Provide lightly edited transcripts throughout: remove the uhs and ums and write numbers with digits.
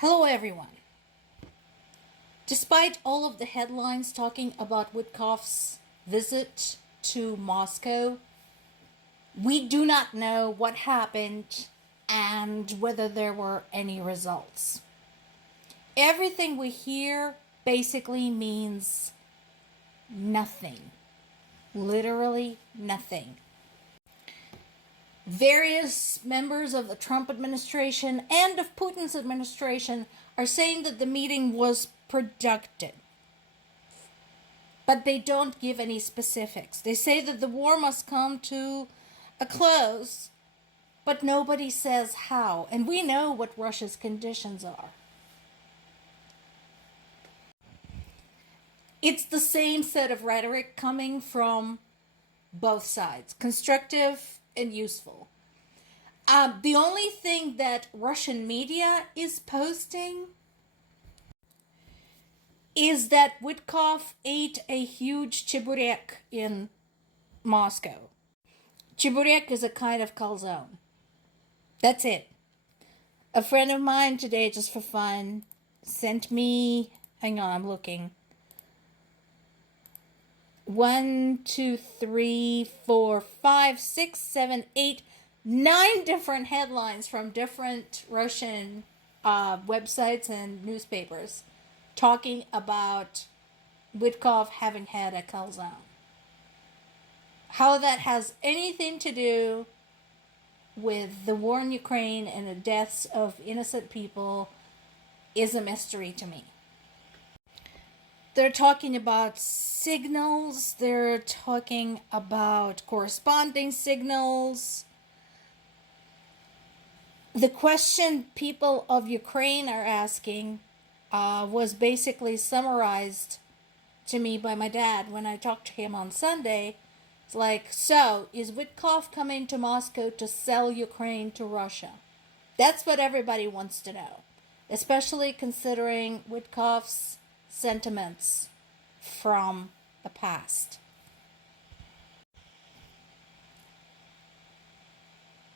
Hello, everyone. Despite all of the headlines talking about Witkoff's visit to Moscow, we do not know what happened and whether there were any results. Everything we hear basically means nothing. Literally nothing. Various members of the Trump administration and of Putin's administration are saying that the meeting was productive. But they don't give any specifics. They say that the war must come to a close, but nobody says how. And we know what Russia's conditions are. It's the same set of rhetoric coming from both sides, constructive and useful. The only thing that Russian media is posting is that Witkoff ate a huge cheburek in Moscow. Cheburek is a kind of calzone. That's it. A friend of mine today, just for fun, sent me, hang on, I'm looking. 1, 2, 3, 4, 5, 6, 7, 8, 9 different headlines from different Russian websites and newspapers talking about Witkoff having had a calzone. How that has anything to do with the war in Ukraine and the deaths of innocent people is a mystery to me. They're talking about signals, they're talking about corresponding signals. The question people of Ukraine are asking was basically summarized to me by my dad when I talked to him on Sunday. It's like, so, is Witkoff coming to Moscow to sell Ukraine to Russia? That's what everybody wants to know, especially considering Witkoff's sentiments from the past.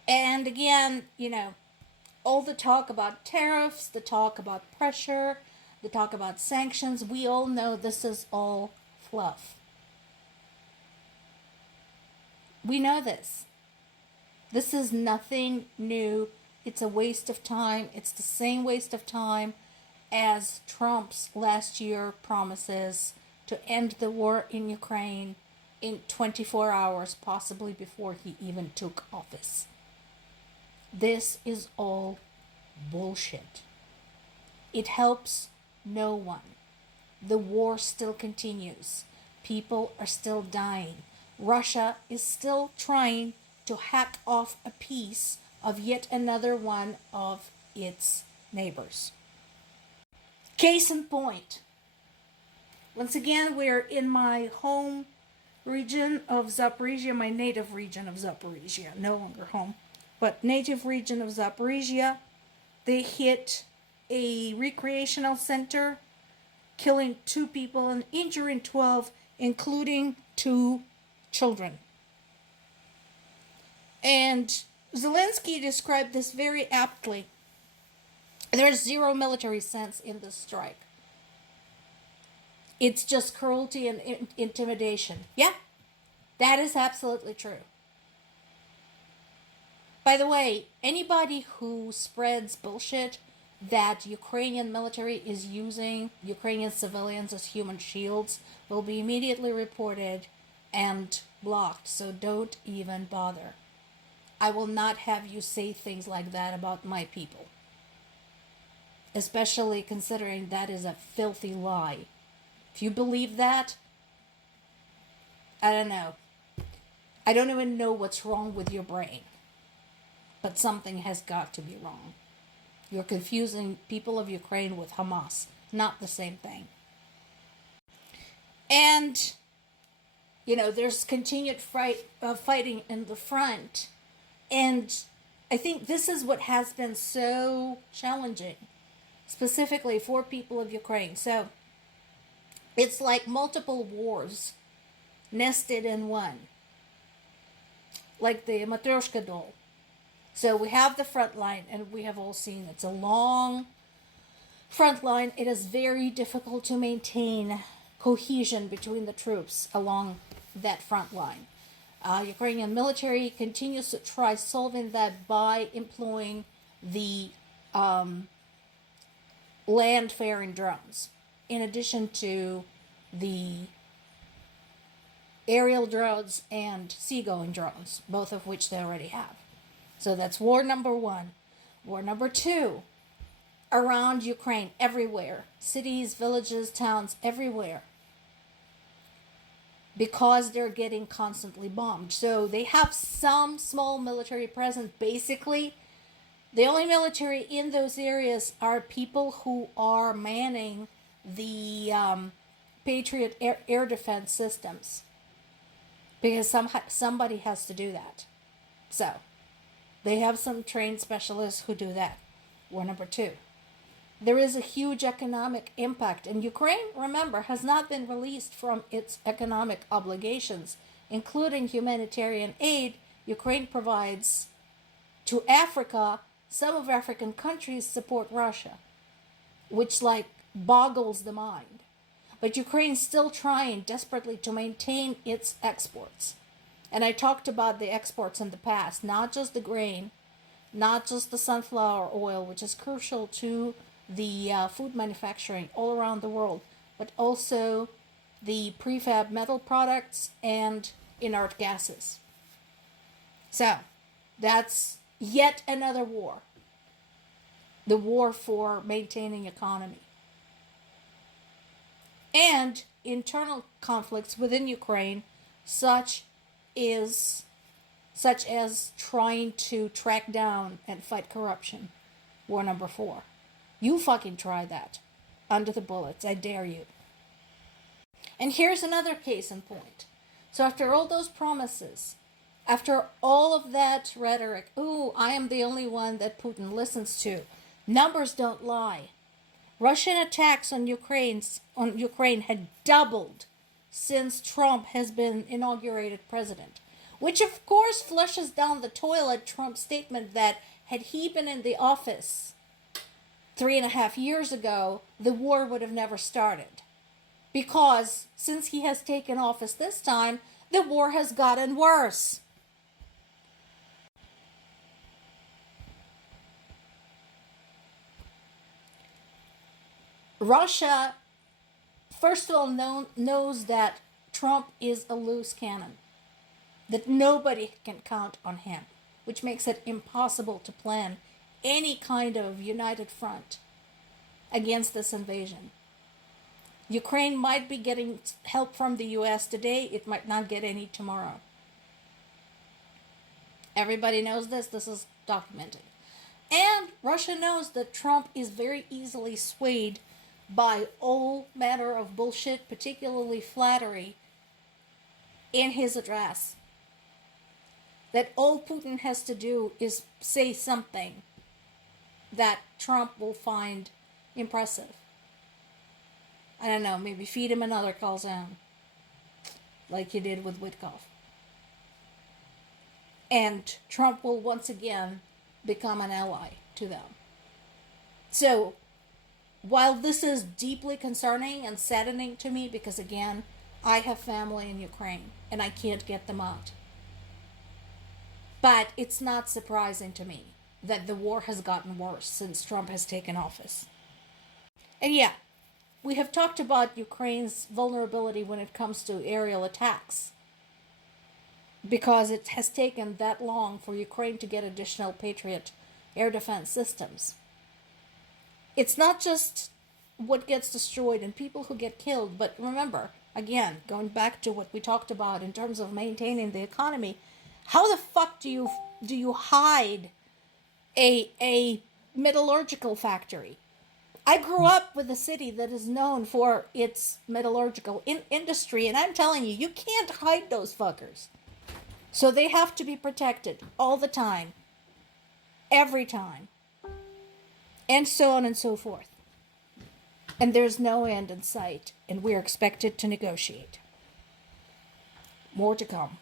And again, all the talk about tariffs, the talk about pressure, the talk about sanctions, we all know this is all fluff. We know this. This is nothing new. It's a waste of time. It's the same waste of time as Trump's last year promises to end the war in Ukraine in 24 hours, possibly before he even took office. This is all bullshit. It helps no one. The war still continues. People are still dying. Russia is still trying to hack off a piece of yet another one of its neighbors. Case in point. Once again, we're in my home region of Zaporizhia, my native region of Zaporizhia, no longer home, but native region of Zaporizhia. They hit a recreational center, killing 2 people and injuring 12, including 2 children. And Zelensky described this very aptly. There's zero military sense in this strike. It's just cruelty and intimidation. Yeah, that is absolutely true. By the way, anybody who spreads bullshit that Ukrainian military is using Ukrainian civilians as human shields will be immediately reported and blocked, so don't even bother. I will not have you say things like that about my people, especially considering that is a filthy lie. If you believe that, I don't know. I don't even know what's wrong with your brain, but something has got to be wrong. You're confusing people of Ukraine with Hamas. Not the same thing. And there's continued fighting in the front. And I think this is what has been so challenging, specifically for people of Ukraine. So it's like multiple wars nested in one, like the Matryoshka doll. So we have the front line, and we have all seen it's a long front line, it is very difficult to maintain cohesion between the troops along that front line. Ukrainian military continues to try solving that by employing the land-faring drones, in addition to the aerial drones and seagoing drones, both of which they already have. So that's war number one. War number two, around Ukraine, everywhere, cities, villages, towns, everywhere, because they're getting constantly bombed. So they have some small military presence. Basically, the only military in those areas are people who are manning the Patriot air defense systems, because somebody has to do that. So they have some trained specialists who do that. War number two. There is a huge economic impact, and Ukraine, remember, has not been released from its economic obligations, including humanitarian aid. Ukraine provides to Africa. Some of African countries support Russia, which boggles the mind. But Ukraine's still trying desperately to maintain its exports. And I talked about the exports in the past, not just the grain, not just the sunflower oil, which is crucial to the food manufacturing all around the world, but also the prefab metal products and inert gases. So that's yet another war. The war for maintaining economy. And internal conflicts within Ukraine, such as trying to track down and fight corruption. War number 4. You fucking try that. Under the bullets. I dare you. And here's another case in point. So after all those promises, after all of that rhetoric, ooh, I am the only one that Putin listens to. Numbers don't lie. Russian attacks on Ukraine had doubled since Trump has been inaugurated president, which of course flushes down the toilet Trump's statement that had he been in the office 3.5 years ago, the war would have never started. Because since he has taken office this time, the war has gotten worse. Russia, first of all, knows that Trump is a loose cannon, that nobody can count on him, which makes it impossible to plan any kind of united front against this invasion. Ukraine might be getting help from the US today, it might not get any tomorrow. Everybody knows this is documented. And Russia knows that Trump is very easily swayed by all manner of bullshit, particularly flattery, in his address. That all Putin has to do is say something that Trump will find impressive. I don't know, maybe feed him another calzone, like he did with Witkoff. And Trump will once again become an ally to them. So, while this is deeply concerning and saddening to me, because again, I have family in Ukraine and I can't get them out. But it's not surprising to me that the war has gotten worse since Trump has taken office. And yeah, we have talked about Ukraine's vulnerability when it comes to aerial attacks, because it has taken that long for Ukraine to get additional Patriot air defense systems. It's not just what gets destroyed and people who get killed, but remember, again, going back to what we talked about in terms of maintaining the economy, how the fuck do you hide a metallurgical factory? I grew up with a city that is known for its metallurgical industry, and I'm telling you, you can't hide those fuckers. So they have to be protected all the time, every time, and so on and so forth. And there's no end in sight, and we're expected to negotiate. More to come.